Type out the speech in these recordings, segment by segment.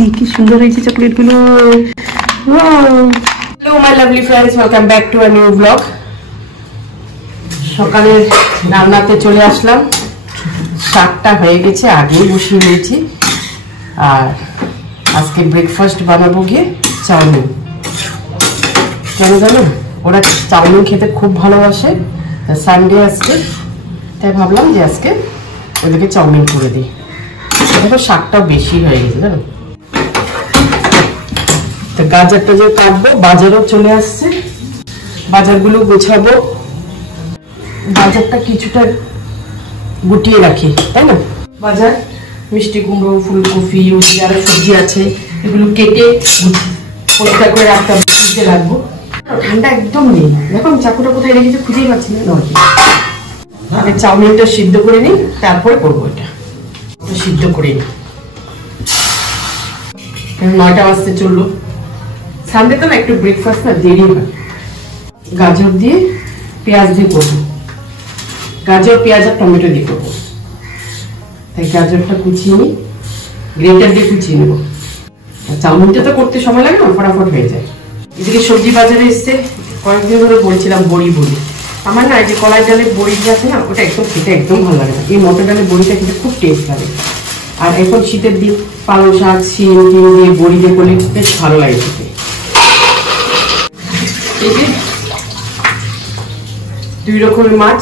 সত্যি কি সুন্দর হয়েছে চকলেটগুলো। Hello my lovely friends, welcome back to a new blog. সকালে রান্নাতে চলে আসলাম, শাকটা হয়ে গেছে, আগেই বসিয়ে নিয়েছি। আর আজকে ব্রেকফাস্ট বানাবো গিয়ে চাউমিন। কেন জানো, ওরা চাউমিন খেতে খুব ভালোবাসে, সানডে আজকে, তাই ভাবলাম যে আজকে ওদেরকে চাউমিন করে দিই। দেখো শাকটাও বেশি হয়ে গেছে জানো। তো গাজরটা যে কাটবো, বাজারও চলে আসছে, বাজারগুলো গোছাবো। বাজারটা কিছুটা গুটিয়ে রাখি, তাই না? বাজার মিষ্টি কুমড়ো, ফুলকপি, আরো সবজি আছে, এগুলো কেটে পরিষ্কার করে রাখতে হবে, ফ্রিজে রাখবো। ঠান্ডা একদম নেই, দেখো চাকুটা কোথায় রেখেছি খুঁজেই পাচ্ছি না। আগে চাউমিনটা সিদ্ধ করে নিই, তারপরে করবো। এটা সিদ্ধ করে নিই, 9টা বাজতে চললো। সানডে তো একটু ব্রেকফাস্ট না দেরি হয়। গাজর দিয়ে পেঁয়াজ দিয়ে করবো, গাজর পেঁয়াজ আর টমেটো দিয়ে করবো। তাই গাজরটা কুচিয়ে নিই, গ্রেটার দিয়ে কুচিয়ে নেবো। চাউমিনটা তো করতে সময় লাগে না, ফটাফট হয়ে যায়। এদিকে সবজি বাজারে এসছে, কয়েকদিন ধরে বলছিলাম বড়ি বড়ি। আমার না এই যে কলাই ডালের বড়ি আছে না, ওটা একদম খেতে একদম ভালো লাগে না। এই মটর ডালের বড়িটা খেতে খুব টেস্ট লাগে। আর এখন শীতের দিন পালং শাক, শিম টিম দিয়ে বড়ি দিয়ে করলে বেশ ভালো লাগে খেতে। এই যে 2 রকমের মাছ,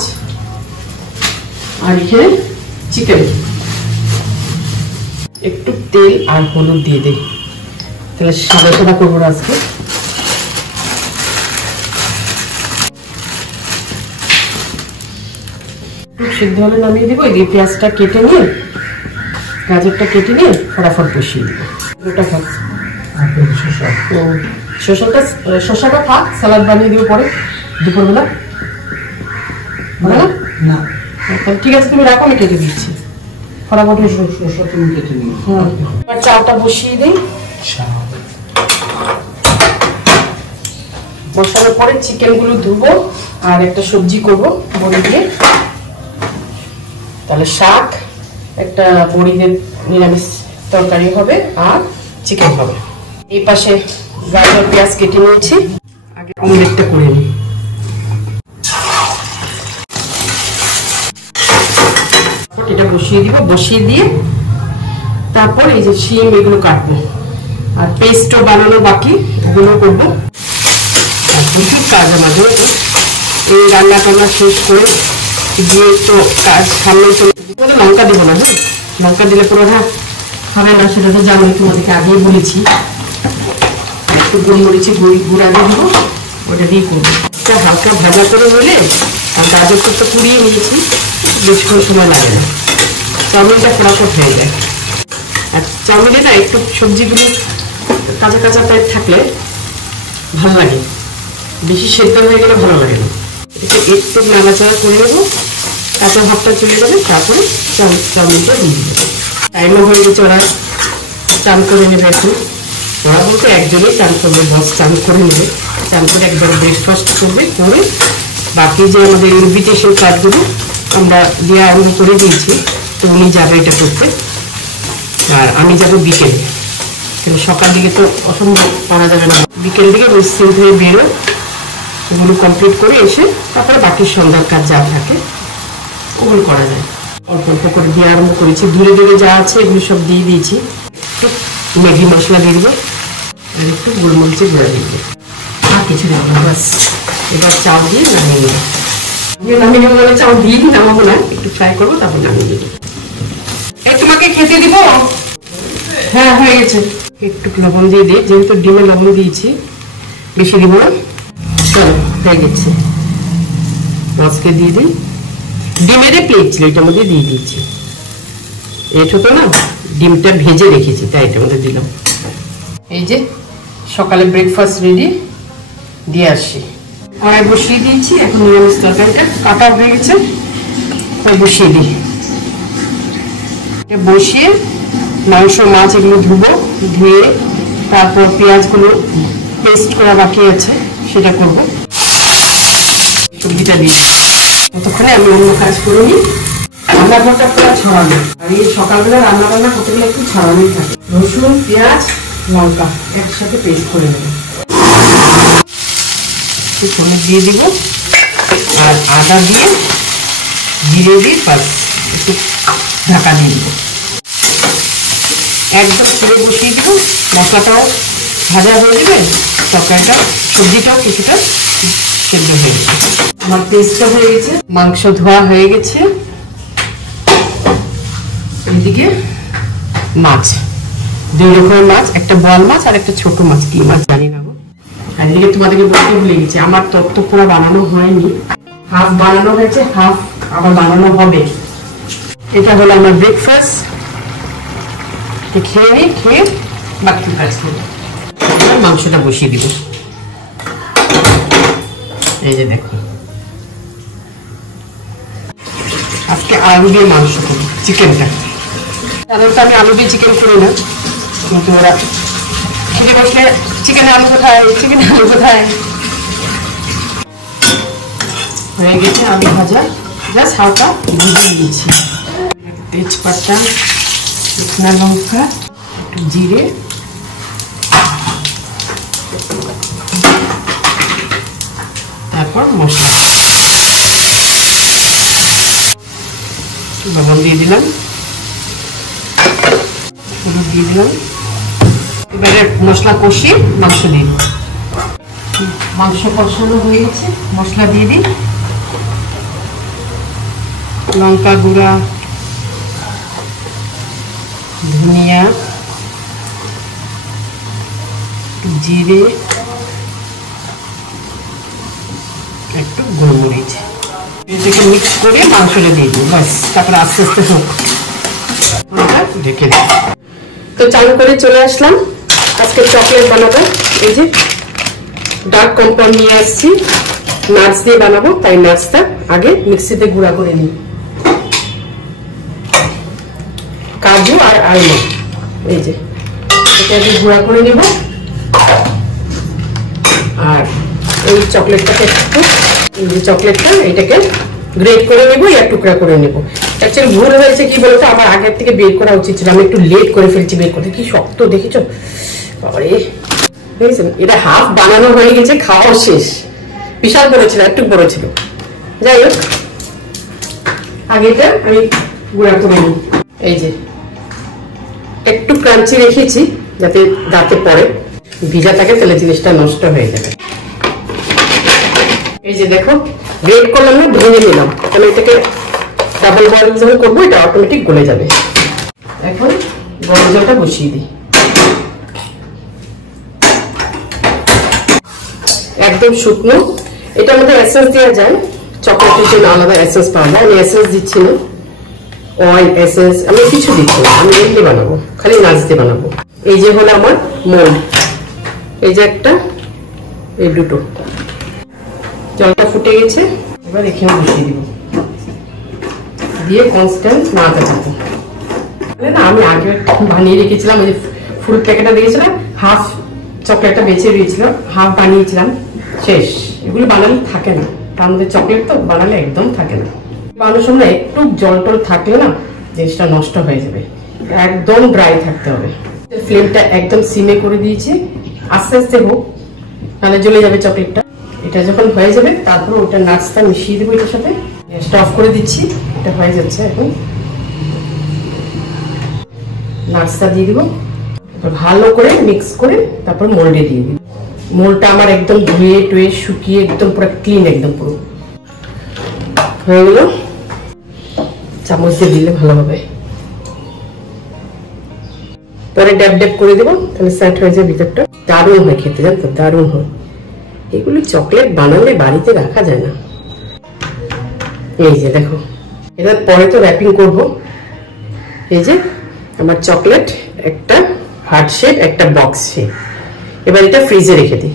আর এখানে চিকেন। একটু তেল আর হলুদ দিয়ে দিই, তাহলে সাদা সাদা করবো না আজকে। সিদ্ধ হলে নামিয়ে দেবো। এই পেঁয়াজটা কেটে নিয়ে, গাজরটা কেটে নিয়ে ফটাফট বসিয়ে দেবো। ওটা থাক, শসাটা থাক, স্যালাড বানিয়ে দেবো পরে দুপুরবেলা। না ঠিক আছে, তুমি রাখো, আমি কেটে দিচ্ছি ফটাফট। চালটা বসিয়ে দিই, বসানোর পরে চিকেন গুলো ধুবো আর একটা সবজি করবো বড়ি দিয়ে। তাহলে শাক, একটা বড়ি দিয়ে নিরামিষ তরকারি হবে আর চিকেন হবে। এই পাশে গাজর পেঁয়াজ কেটে নিয়েছি, আগে অমলেটটা করে নিই। এটা বসিয়ে দিব, বসিয়ে দিয়ে তারপর এই যে শিম এগুলো কাটবো, আর পেস্টও বানানো বাকি, এগুলো করবো। প্রচুর কাজ আমাদের, এই রান্না টান্না শেষ করে দিয়ে তো কাজ সামনে চলে। লঙ্কা দেবো না, হ্যাঁ লঙ্কা দিলে পুরো হবে না, সেটা তো জানোই, তোমাদেরকে আগেই বলেছি। একটু গোলমরিচে গুঁড়া দিয়ে দেবো, ওটা দিয়ে করবো। এটা হালকা ভাজা করে হলে, আর গাজরটা তো পুড়িয়ে নিয়েছি, বেশিক্ষণ সময় লাগে না, চাউমিনটা ফটাফট হয়ে যায়। আর চাউমিনে না একটু সবজিগুলো কাঁচা কাঁচা টাইপ থাকলে ভালো লাগে, বেশি সেদ্ধ হয়ে গেলে ভালো লাগে না। একটু নাড়াচাড়া করে নেবো, কাঁচা ভাবটা চলে যাবে, তারপরে চাউমিনটা দিয়ে দেবো। টাইমও হয়ে গেছে, ওরা চান করে নেবে। একটু ওরা বলতে একজনেই চান করবে, বস চান করে নেবে, চান করে একবার ব্রেকফাস্ট করবে, করে বাকি যে আমাদের ইনভিটেশন কার্ডগুলো আমরা দেওয়া আরম্ভ করে দিয়েছি, তো উনি যাবে এটা করতে, আর আমি যাবো বিকেলে। কিন্তু সকাল দিকে তো অসম্ভব করা যাবে না, বিকেল দিকে নিশ্চিন্ত হয়ে বেরো, এগুলো কমপ্লিট করে এসে তারপরে বাকি সন্ধ্যার কাজ যা থাকে ওগুলো করা যায়। অল্প অল্প করে দিয়ে আরম্ভ করেছি, দূরে দূরে যা আছে এগুলো সব দিয়ে দিয়েছি। একটু ম্যাগি মশলা দিয়ে দেবো আর একটু গোলমরিচের গুঁড়া দিয়ে দেবো, আর কিছু দেবো না, বাস। এবার চাল দিয়ে নামিয়ে নেবো, নামিয়ে নেবো বলে চাল দিয়ে নামাবো না, একটু ফ্রাই করবো, তারপর নামিয়ে দেবো। এই তোমাকে খেতে দিব? হ্যাঁ হয়ে গেছে। একটু লবণ দিয়ে দিই, যেহেতু ডিমে লবণ দিয়েছি, বেশি দিব না। চলো হয়ে গেছে, মাছকে দিয়ে দিই। ডিমের প্লেট ছিল, এটার মধ্যে দিয়ে দিয়েছি। এটা তো না ডিমটা ভেজে রেখেছি, তাই এটার মধ্যে দিলাম। এই যে সকালে ব্রেকফাস্ট রেডি, দিয়ে আসছি। কড়াই বসিয়ে দিয়েছি, এখন নিরামিষ তরকারিটা কাটা হয়ে গেছে, তাই বসিয়ে দিই। এটা বসিয়ে মাংস মাছ এগুলো ধুবো, ধুয়ে তারপর পেঁয়াজগুলো পেস্ট করা বাকি আছে সেটা করবো। সবজিটা দিয়ে ততক্ষণে আমি অন্য কাজ করে নিই। রান্নাঘরটা পুরো ছড়ানো, আর এই সকালবেলা রান্না বান্না করতে গেলে একটু ছড়ানোই থাকে। রসুন, পেঁয়াজ, লঙ্কা একসাথে পেস্ট করে নেব, হলুদ দিয়ে দিব, আর আদা দিয়ে জিরে দিয়ে বাস একটু ঢাকা দিয়ে দিব। একদম পুরো বসিয়ে দিব, মশলাটাও ভাজা হয়ে যাবে, তরকারিটা সবজিটাও কিছুটা সেদ্ধ হয়ে গেছে। আমার পেস্টটা হয়ে গেছে, মাংস ধোয়া হয়ে গেছে। এদিকে মাছ, দুই রকমের মাছ, একটা বল মাছ আর একটা ছোট মাছ, কি মাছ জানি না গো। আর এদিকে তোমাদেরকে বলতে ভুলে গেছি, আমার তত্ত্ব পুরো বানানো হয়নি, হাফ বানানো হয়েছে, হাফ আবার বানানো হবে। এটা হলো আমার ব্রেকফাস্ট, খেয়ে নিই, খেয়ে বাকি কাজ করবো। মাংসটা বসিয়ে দিব, এই যে দেখো আজকে আলু দিয়ে মাংস করবো, চিকেনটা। সাধারণত আমি আলু দিয়ে চিকেন করি না, কিন্তু ওরা খেতে বসলে চিকেনে আলু কোথায়, চিকেনে আলু কোথায়। হয়ে গেছে আলু ভাজা, জাস্ট হালকা ভিজিয়ে দিয়েছি। তেজপাতা, শুকনো লঙ্কা, একটু জিরে, তারপর মশলা, লবণ দিয়ে দিলাম, হলুদ দিয়ে দিলাম। এবারে মশলা কষিয়ে মাংস দিয়ে দিই। মাংস কষানো হয়ে গেছে, মশলা দিয়ে দিই, লঙ্কা গুঁড়া, ধনিয়া, জিরে, একটু গোলমরিচ, এটাকে মিক্স করে মাংসটা দিয়ে দিই, বাস। তারপরে আস্তে আস্তে হোক, ঢেকে দিই। তো চালু করে চলে আসলাম, আজকে চকলেট বানাবো। এই যে ডার্ক কম্পাউন্ড নিয়ে আসছি, নাটস দিয়ে বানাবো, তাই নাটসটা আগে মিক্সিতে গুঁড়া করে নিই। কাজু আর আলমন্ড, এই যে এটা আগে গুঁড়া করে নেব। আর এই চকলেটটাকে একটু, এই যে চকলেটটা, এটাকে গ্রেট করে নেবো, ইয়া টুকরা করে নেবো। অ্যাকচুয়ালি ভুল হয়েছে কি বলতো, আমার আগের থেকে বের করা উচিত ছিল, আমি একটু লেট করে ফেলছি বের করতে। কি শক্ত দেখেছো বাবারে, দেখেছেন? এটা হাফ বানানো হয়ে গেছে, খাওয়াও শেষ। বিশাল বড় ছিল, একটু বড় ছিল। যাই হোক, আগে এটা আমি গুঁড়া করে নিই। এই যে একটু ক্রাঞ্চি রেখেছি, যাতে দাঁতে পড়ে, ভিজা থাকে তাহলে জিনিসটা নষ্ট হয়ে যাবে। এই যে দেখো, গ্রেট করলাম না, ভেঙে নিলাম, তাহলে এটাকে ডাবল বয়েল যখন করবো এটা অটোমেটিক গলে যাবে। এখন গরম জলটা বসিয়ে দিই, একদম শুকনো। এটার মধ্যে এসেন্স দেওয়া যায়, চকলেটের জন্য আলাদা এসেন্স পাওয়া যায়। আমি এসেন্স দিচ্ছি না, অয়েল এসেন্স আমি কিছু দিচ্ছি না, আমি এমনি বানাবো, খালি নাচ দিয়ে বানাবো। এই যে হলো আমার মোল্ড, এই যে একটা, এই দুটো। জলটা ফুটে গেছে, এবার এখানে বসিয়ে দিব, দিয়ে কনস্ট্যান্ট নাড়াতে থাকবো। না, আমি আগে বানিয়ে রেখেছিলাম, ওই যে ফুল প্যাকেটটা দিয়েছিলাম, হাফ চকলেটটা বেঁচে দিয়েছিল, হাফ বানিয়েছিলাম, শেষ। এগুলো বানালে থাকে না, তার মধ্যে চকলেট তো বানালে একদম থাকে না। বানানোর সময় একটু জল টল থাকলে না জিনিসটা নষ্ট হয়ে যাবে, একদম ড্রাই থাকতে হবে। ফ্লেমটা একদম সিমে করে দিয়েছি, আস্তে আস্তে হোক, নাহলে জ্বলে যাবে চকলেটটা। এটা যখন হয়ে যাবে তারপর ওটা নাটসটা মিশিয়ে দেবো এটার সাথে। গ্যাসটা অফ করে দিচ্ছি, এটা হয়ে যাচ্ছে। এখন নাটসটা দিয়ে দিব, ভালো করে মিক্স করে তারপর মোল্ডে দিয়ে দিব। মোল্ডটা আমার একদম ধুয়ে টুয়ে শুকিয়ে একদম পুরো ক্লিন, একদম পুরো হয়ে গেল। চামচ দিয়ে দিলে ভালো হবে, পরে ড্যাব ড্যাব করে দেবো, তাহলে সেট হয়ে যায় ভিতরটা। দারুণ হয় খেতে, জানো তো, দারুণ হয়। এগুলো চকলেট বানালে বাড়িতে রাখা যায় না। এই যে দেখো, এবার পরে তো র্যাপিং করবো। এই যে আমার চকলেট, একটা হার্ট শেপ, একটা বক্স শেপ। এবার এটা ফ্রিজে রেখে দিই।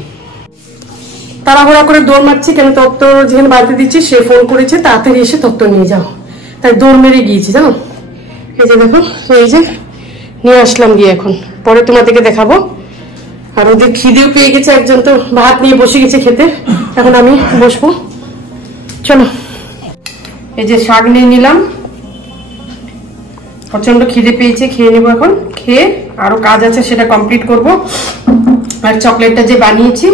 তাড়াহুড়া করে দৌড় মারছি, কেন তত্ত্ব যেখানে বাড়িতে দিচ্ছি সে ফোন করেছে, তাড়াতাড়ি এসে তত্ত্ব নিয়ে যাও, তাই দৌড় মেরে গিয়েছি জানো। এই যে দেখো, এই যে নিয়ে আসলাম গিয়ে, এখন পরে তোমাদেরকে দেখাবো। আর ওদের খিদেও পেয়ে গেছে, একজন তো ভাত নিয়ে বসে গেছে খেতে, এখন আমি বসবো। চলো, এই যে শাক নিয়ে নিলাম, প্রচন্ড খিদে পেয়েছে, খেয়ে নেবো এখন। খেয়ে আরো কাজ আছে, সেটা কমপ্লিট করব। আর চকলেটটা যে বানিয়েছি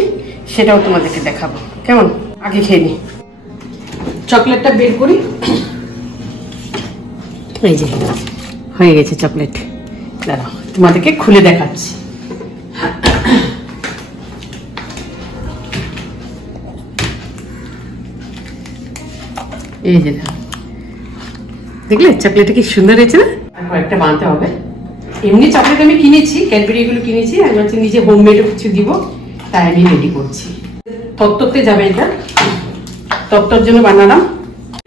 সেটাও তোমাদেরকে দেখাবো। কেমন, আগে খেয়ে নি। চকলেটটা বের করি। এই যে হয়ে গেছে চকলেট, দাঁড়াও তোমাদেরকে খুলে দেখাচ্ছি। এই যে দেখলে চকলেটটা কি সুন্দর হয়েছে না? একটা বানাতে হবে। এমনি চকলেট আমি কিনেছি, ক্যাডবেরি এগুলো কিনেছি, আমি হচ্ছে নিজে হোমমেডও কিছু দিব, তাই আমি রেডি করছি। তত্ত্বতে যাবে এটা, তত্ত্বর জন্য বানালাম।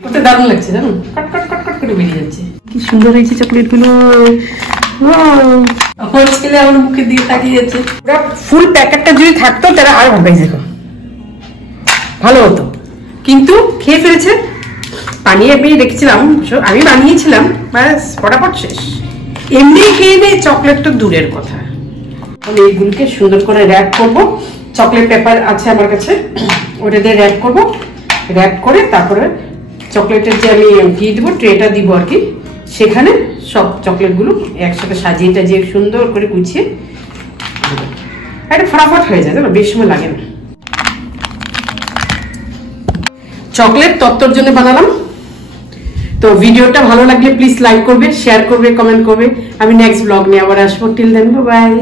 করতে দারুণ লাগছে, জানো, কট কট কট কট করে বেরিয়ে যাচ্ছে। কি সুন্দর হয়েছে চকলেট গুলো, আমার ছেলে আমার মুখে দিয়ে তাকিয়ে যাচ্ছে। ফুল প্যাকেটটা যদি থাকতো তারা আরো ভালো হয়েছে, ভালো হতো, কিন্তু খেয়ে ফেলেছে। বানিয়ে আমি রেখেছিলাম, আমি বানিয়েছিলাম, ব্যাস ফটাফট শেষ। এমনি খেয়ে নেই, চকলেট তো দূরের কথা। এইগুলোকে সুন্দর করে র্যাপ করব। চকলেট পেপার আছে আমার কাছে, ওটা দিয়ে র্যাপ করব। র্যাপ করে তারপরে চকলেটের যে আমি দিয়ে দেবো, ট্রেটা দিব আর কি, সেখানে সব চকলেটগুলো একসাথে সাজিয়ে টাজিয়ে সুন্দর করে গুছিয়ে এটা ফটাফট হয়ে যায়, জানো, বেশি সময় লাগে না। চকলেট তত্ত্বর জন্য বানালাম। তো ভিডিওটা ভালো লাগলে প্লিজ লাইক করবে, শেয়ার করবে, কমেন্ট করবে। আমি নেক্সট ব্লগ নিয়ে আবার আসবো। Till then, by.